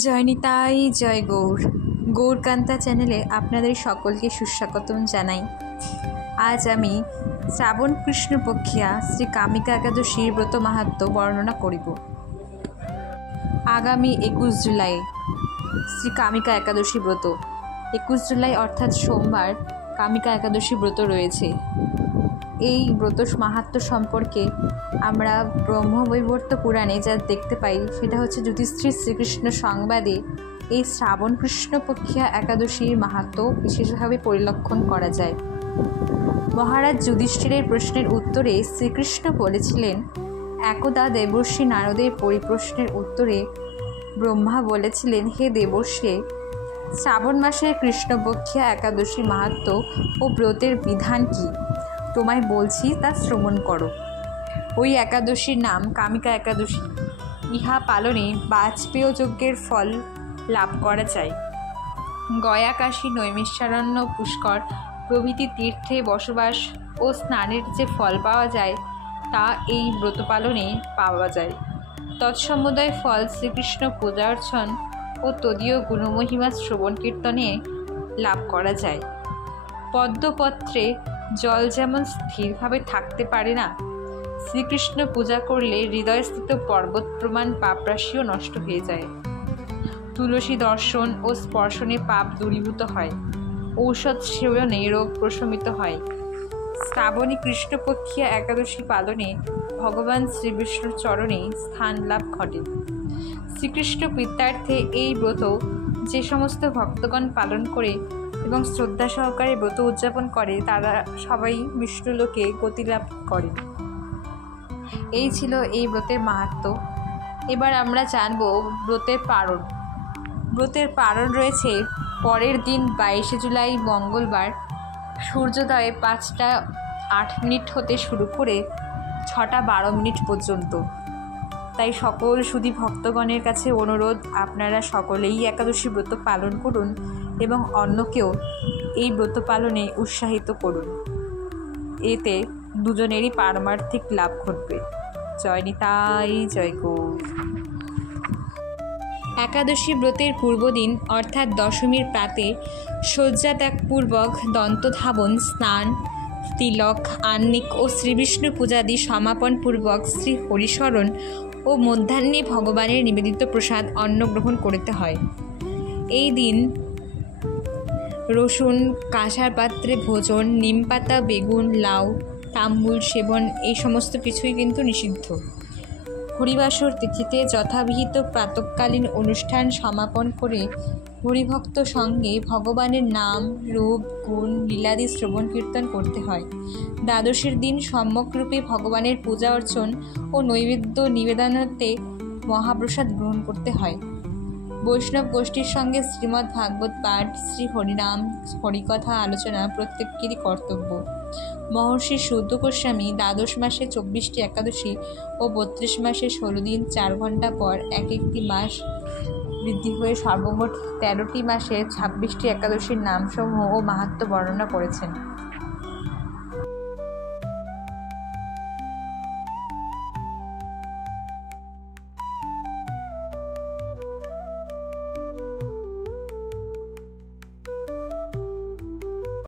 জয় নিতাই, জয় গৌর। গৌরকান্তা চ্যানেলে আপনাদের সকলকে সুস্বাগতম জানাই। আজ আমি শ্রাবণ কৃষ্ণপক্ষিয়া শ্রী কামিকা একাদশীর ব্রত মাহাত্ম্য বর্ণনা করিব। আগামী 21 জুলাই শ্রী কামিকা একাদশী ব্রত। 21 জুলাই অর্থাৎ সোমবার কামিকা একাদশী ব্রত রয়েছে। এই ব্রত মাহাত্ম্য সম্পর্কে আমরা ব্রহ্মবৈবর্ত পুরাণে যা দেখতে পাই সেটা হচ্ছে যুধিষ্ঠির শ্রীকৃষ্ণ সংবাদে এই শ্রাবণ কৃষ্ণপক্ষিয়া একাদশীর মাহাত্ম্য বিশেষভাবে পরিলক্ষণ করা যায়। মহারাজ যুধিষ্ঠিরের প্রশ্নের উত্তরে শ্রীকৃষ্ণ বলেছিলেন, একদা দেবর্ষি নারদের পরিপ্রশ্নের উত্তরে ব্রহ্মা বলেছিলেন, হে দেবর্ষি, শ্রাবণ মাসের কৃষ্ণপক্ষিয়া একাদশী মাহাত্ম্য ও ব্রতের বিধান কী? তোমায় বলছি তা শ্রবণ করো। ওই একাদশীর নাম কামিকা একাদশী। ইহা পালনে বাজপেয় যজ্ঞের ফল লাভ করা যায়। গয়া, কাশী, নৈমিষারণ্য, পুষ্কর প্রভৃতি তীর্থে বসবাস ও স্নানের যে ফল পাওয়া যায় তা এই ব্রত পালনে পাওয়া যায়। তৎসমুদয় ফল শ্রীকৃষ্ণ পূজা অর্চন ও তদীয় গুণমহিমা শ্রবণ কীর্তনে লাভ করা যায়। পদ্মপত্রে জল যেমন স্থিরভাবে থাকতে পারে না, শ্রীকৃষ্ণ পূজা করলে হৃদয়স্থিত পর্বত প্রমাণ পাপরাশিও নষ্ট হয়ে যায়। তুলসী দর্শন ও স্পর্শনে পাপ দূরীভূত হয়। ঔষধ সেবনে রোগ প্রশমিত হয়। শ্রাবণী কৃষ্ণপক্ষিয়া একাদশী পালনে ভগবান শ্রীবিষ্ণুর চরণে স্থান লাভ ঘটে। শ্রীকৃষ্ণ প্রীত্যার্থে এই ব্রত যে সমস্ত ভক্তগণ পালন করে এবং শ্রদ্ধা সহকারে ব্রত উদযাপন করে তারা সবাই বিষ্ণুলোকে গতি লাভ করে। এই ছিল এই ব্রতের মাহাত্ম্য। এবার আমরা জানব ব্রতের পারণ। ব্রতের পারণ রয়েছে পরের দিন 22 জুলাই মঙ্গলবার সূর্যোদয়ে 5টা 8 মিনিট হতে শুরু করে 6টা 12 মিনিট পর্যন্ত। তাই সকল সুধী ভক্তগণের কাছে অনুরোধ, আপনারা সকলেই একাদশী ব্রত পালন করুন এবং অন্যকেও এই ব্রত পালনে উৎসাহিত করুন। এতে দুজনেরই পারমার্থিক লাভ ঘটবে। জয় নিতাই, জয় গৌর। একাদশী ব্রতের পূর্বদিন অর্থাৎ দশমীর প্রাতে শয্যাত্যাগপূর্বক দন্তধাবন, স্নান, তিলক, আহ্নিক ও শ্রীবিষ্ণু পূজাদি সমাপনপূর্বক শ্রী হরিশরণ ও মধ্যাহ্নে ভগবানের নিবেদিত প্রসাদ অন্ন গ্রহণ করতে হয়। এই দিন রসুন, কাঁসার পাত্রে ভোজন, নিমপাতা, বেগুন, লাউ, তাম্বুল সেবন এই সমস্ত কিছুই কিন্তু নিষিদ্ধ। হরিবাসর তিথিতে যথাবিহিত প্রাতঃকালীন অনুষ্ঠান সমাপন করে হরিভক্ত সঙ্গে ভগবানের নাম, রূপ, গুণ, লীলাদি শ্রবণ কীর্তন করতে হয়। দ্বাদশীর দিন সম্যকরূপে ভগবানের পূজা অর্চন ও নৈবেদ্য নিবেদনতে মহাপ্রসাদ গ্রহণ করতে হয়। বৈষ্ণব গোষ্ঠীর সঙ্গে শ্রীমদ্ ভাগবত পাঠ, শ্রী হরিনাম, হরিকথা আলোচনা প্রত্যেকেরই কর্তব্য। মহর্ষি সূত গোস্বামী দ্বাদশ মাসে 24টি একাদশী ও 32 মাসে 16 দিন 4 ঘণ্টা পর এক একটি মাস বৃদ্ধি হয়ে সর্বমোট 13টি মাসে 26টি একাদশীর নামসমূহ ও মাহাত্ম্য বর্ণনা করেছেন।